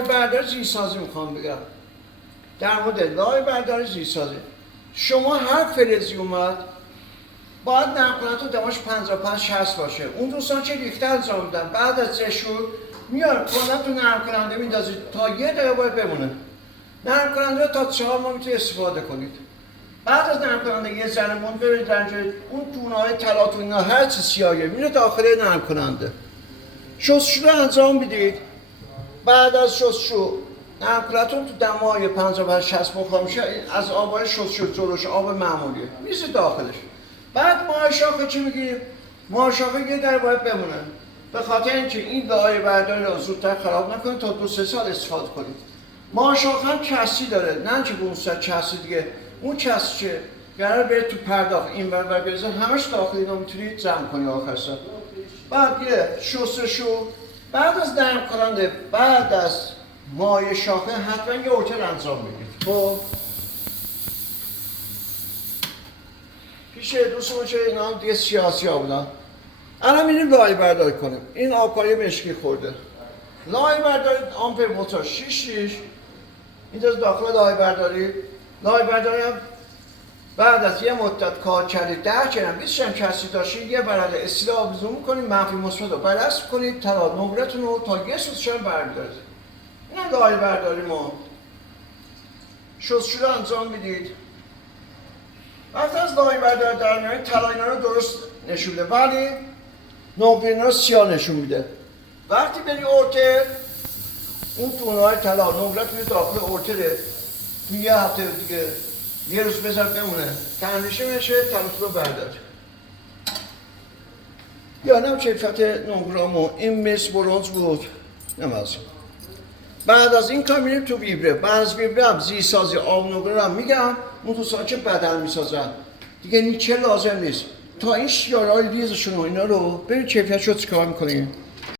لایه برداری زیرسازی میخوام بگم. در مورد لایه برداری زیرسازی شما هر فلزی اومد باید نرم کننده دماش 55-60 باشه. اون دوستان چه ریخته انجام میدن، بعد از زشور میان کلا تو نرم کننده میندازید تا 1 دقیقه باید بمونه. نرم کننده تا 4 ماه میتونید استفاده کنید. بعد از نرم کننده یه ذره مون ببرید درجه اون دونه‌های طلا تو اینا هر چی سیاهه میره داخل نرم کننده. شستشو رو انجام بدید. بعد از شستشو نرم کننده‌تون تو دمای 55-60 مخ میشه، از آبای شستشو جلوش آب معمولیه میشه داخلش. بعد ماه شاخه چی میگیریم؟ ماه شاخه یه در باید بمونه، به خاطر اینکه این لایه برداری رو زودتر خراب نکنید تا 2-3 سال استفاده کنید. ماه شاخه هم کسی داره، نه که اون سر کسی دیگه، اون کسی که قرار بره تو پرداخت این ور بریزه همش داخل اینا میتونید جمع کنید آخر سال. بعد یه شستشو، بعد از نرم کننده، بعد از مایع شاخه حتما یه اوتر انجام بدید. خب پیش دوستمون چه اینا دیگه سیاسی ها بودن. الان میریم لایه برداری کنیم. این آبکاری مشکی خورده. لایه برداری آمپر موتور 6 این داخل لایه برداری. لایه برداری هم بعد از یه مدت کار کردید 10 چرم 20 چرم کسی داشتید یه برنده استیل آویزون میکنید، منفی مثبت رو برعکس کنید، طلا نمرتون رو تا یه سوزش بردارید. اینا لایه برداری ما. شستشو رو انجام میدید. وقتی از لایه برداری در میارید طلا اینا رو درست نشون میده ولی نمره اینا رو سیاه نشون میده. وقتی بری ارتر اون دونه‌های طلا نمرت میده داخل ارتره، تو یه هفته دیگه یه روز بذار بمونه تنشه میشه طلا رو بردار. یا نه کیفیت نمرامو این مس برنز بود نماز. بعد از این کار میریم تو ویبره. بعد از ویبره هم زیرسازی آب نمره هم میگم اون دوستان که بدل میسازن دیگه نیچه لازم نیست. تا این شیارهای ریزشون و اینا رو ببین کیفیت شد چیکار میکنیم.